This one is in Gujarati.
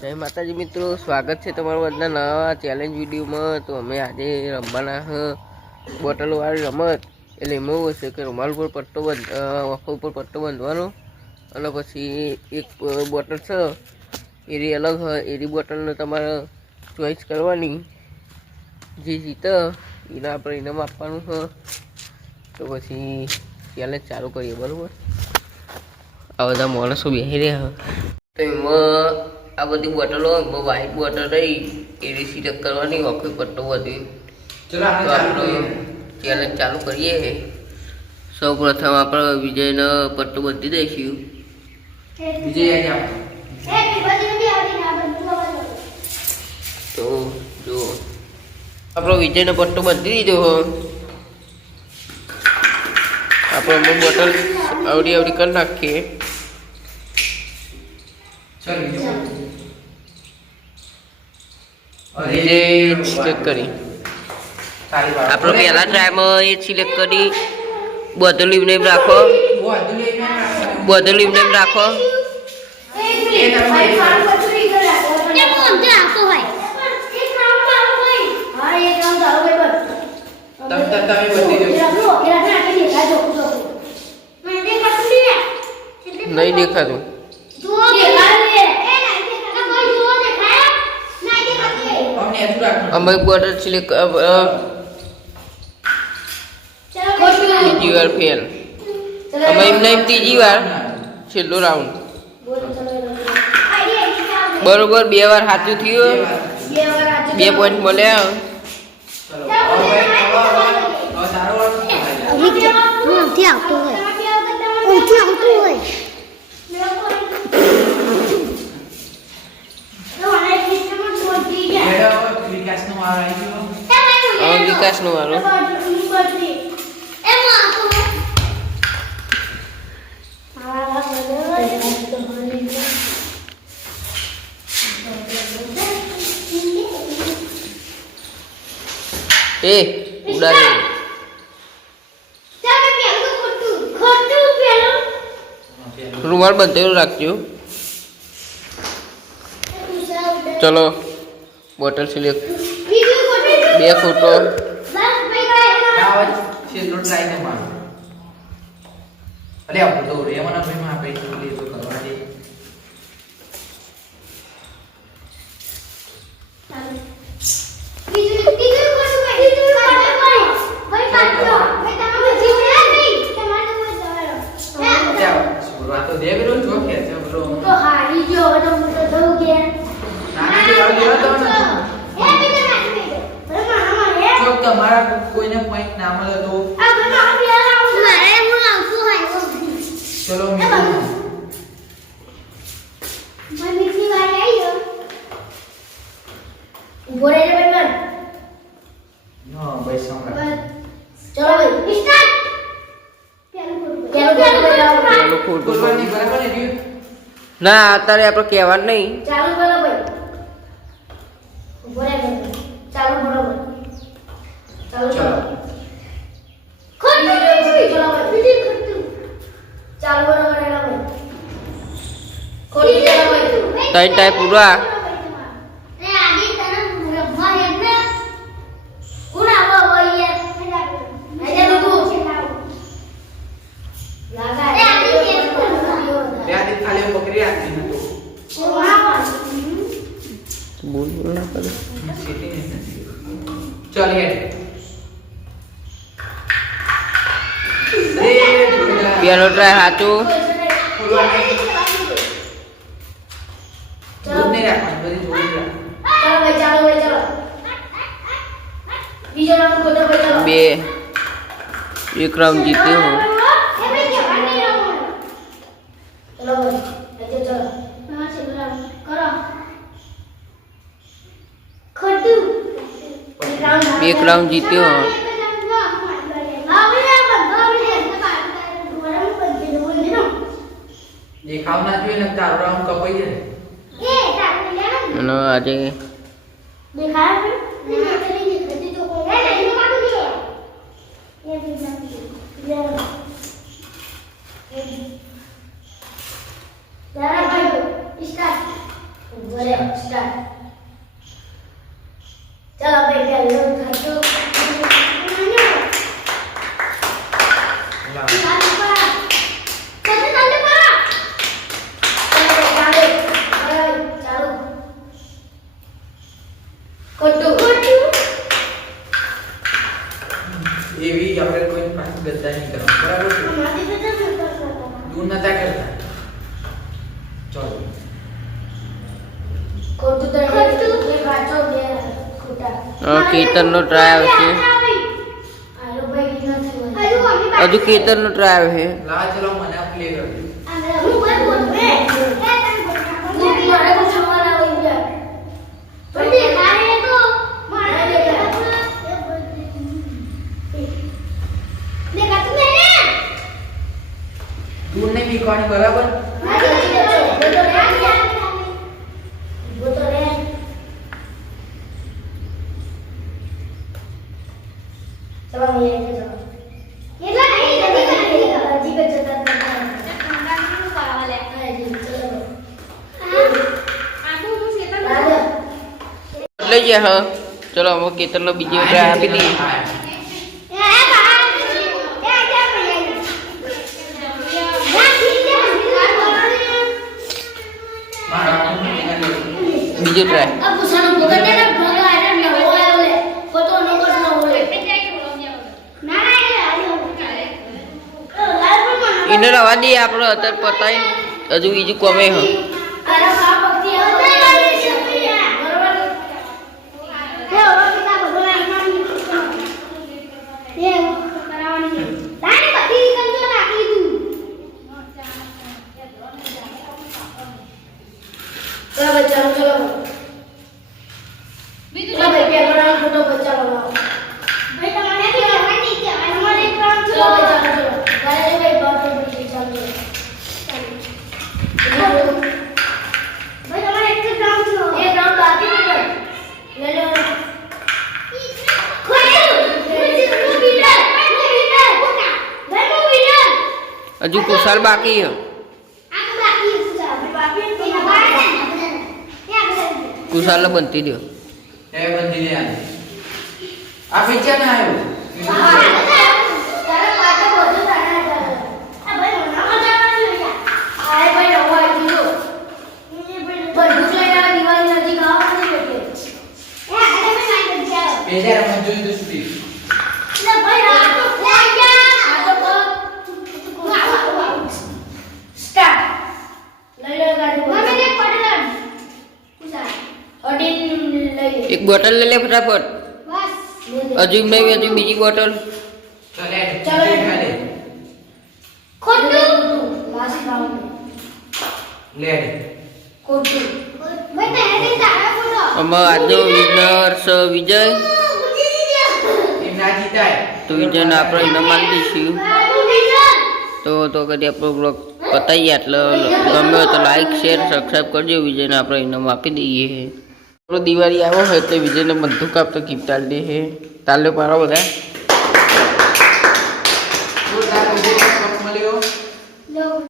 જય માતાજી મિત્રો, સ્વાગત છે તમારું આજના નવા ચેલેન્જ વિડીયોમાં। તો અમે આજે રમવાના હ બોટલવાળી રમત। એટલે એમાં એવું હશે કે રૂમાલ પર પટ્ટો વખો ઉપર પટ્ટો બાંધવાનો અને પછી એક બોટલ છે એરી અલગ હોય, એરી બોટલને તમારે ચોઈસ કરવાની, જે જીતે એને આપણે ઇનામ આપવાનું છે। તો પછી ચેલેન્જ ચાલુ કરીએ, બરાબર। આ બધા માણસો બેસી રહ્યા તો એમાં આ બધી બોટલો વ્હાઈટ બોટલ રહી એ સિલેક્ટ કરવાની, વખો પટ્ટો બધી। તો આપણે ચેલેન્જ ચાલુ કરીએ। સૌ પ્રથમ આપણે વિજયને પટ્ટો બાંધી દઈશું। તો જો આપણો વિજયનો પટ્ટો બાંધી દીધો। આપણે બોટલ આવડી આવડી કરી નાખીએ। વિજય સિલેક્ટ કરી આપણે પહેલા ટ્રાયમાં એ સિલેક્ટ કરી બોટલ એમને એમ રાખો, બોટલ એમને એમ રાખો। નહીં દેખાતું, અમે બોટલ સિલેક્ટ બીજી વાર ફેલ, અમે એમને એમ ત્રીજી વાર છેલ્લો રાઉન્ડ બરોબર। 2 વાર સાચું થયું, 2 પોઈન્ટ મળ્યા। વિકાસ નો વારો, એ ઉડાડે રૂમાલ બંધેલો રાખજો। ચલો બોટલ સિલેક્ટ, 2 ખોટો, તમારા કોઈને પોઈન્ટ ના મળે તો ચલો ઉભો રહે ભાઈ ના ભાઈ સાંભળ, ચલો ભાઈ સ્ટાર્ટ। પેલું ખોટું ના, અત્યારે આપણે કહેવાનું નહીં। ચાલુ કરો ભાઈ, ઉભો રહે ભાઈ, ચાલુ બરોબર, ચાલુ કરો ખોટું ચલો ભાઈ, બીજી ખોટું ચાલુ બરોબર એલા ભાઈ, ખોટું ચલો ભાઈ, ત્રણ ટાઈપ પૂરા। બોલ ના કરે चल ये પેલો ટ્રાય સાચું, दूध नहीं रखना, बड़ी दूध नहीं रखना। चलो भाई, चलो भाई, चलो बीजो राउंड खोलो भाई, चलो 2 एक राउंड जीते हो। चलो भाई, ऐसे चलो हां चलो करो खट्टू एक राउंड जीते हो। ये खाना जो है ना तार राउंड का पई है અને આજે दिखाया फिर नहीं दिखाती तो कौन है नहीं मालूम नहीं ये भी जरा भाई स्टार्ट બોલે સ્ટાર્ટ ચાલો ભાઈ પહેલો ખાતો લાવ. એવી આપણે કોઈ પાસે ગદ્દા નહીં કરવા બરાબર છે દૂર નતા કરતા ચલો કેતનનો ટ્રાય આવશે હજુ કેતનનો ટ્રાય આવે લાવ ચલો મને પ્લે કર દે દૂર નહીં મીકવાની બરાબર લઈ ગયા હા ચલો અમે કેતનનો બીજો ટ્રાય આપી દઈએ બીજો ટ્રાય એને રવા દઈએ આપણે અત્યારે પતાવી હજુ બીજું કમે હ હજુ કુશાલ બાકી હ કુશાલ બનતી દો એ બંધી લે આ ફીચર ના આવ્યો બેજાર મંજૂરી તો સુટી એક બોટલ લઈ લે ફટાફટ હજુ નહીં હજુ બીજી બોટલ ચલે ચાલો. ખાલી લે આમાં આજનો વિનર છે વિજય એમ ના જીતાય તો વિજયને આપણે ઇનામ આપી દઈશું તો કદી આપણો બ્લોગ પતાવીએ એટલે ગમે હોય તો લાઈક શેર સબસ્ક્રાઈબ કરજો વિજયને આપણે ઇનામ આપી દઈએ આપણો દિવાળી આવ્યો હોય એટલે વિજયને બંદૂક આપતો ગિફ્ટ આપી દે તાલ્યો પાડો બધા